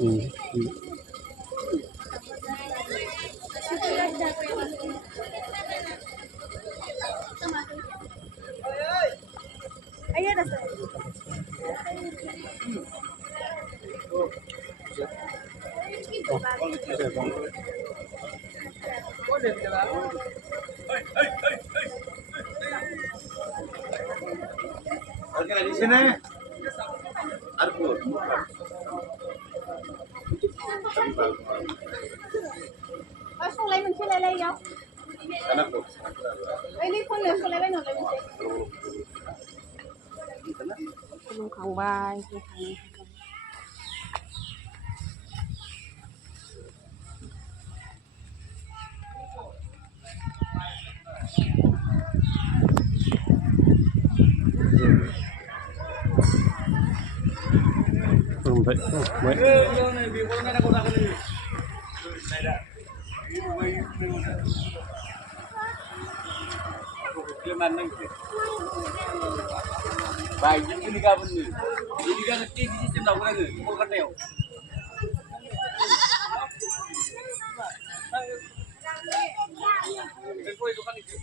Hmm. Ayan na sir. Oke, di sini. Arpur. Mas kulay man sila layo. Sana po. Ay, hindi po lang kulay man ulit. Tulong kang bay. Baik. Oh, baik. Baik, ini ka pun ni. Ini kan ti sistem dah guna ke? Kau kan teo. Kau itu kan itu.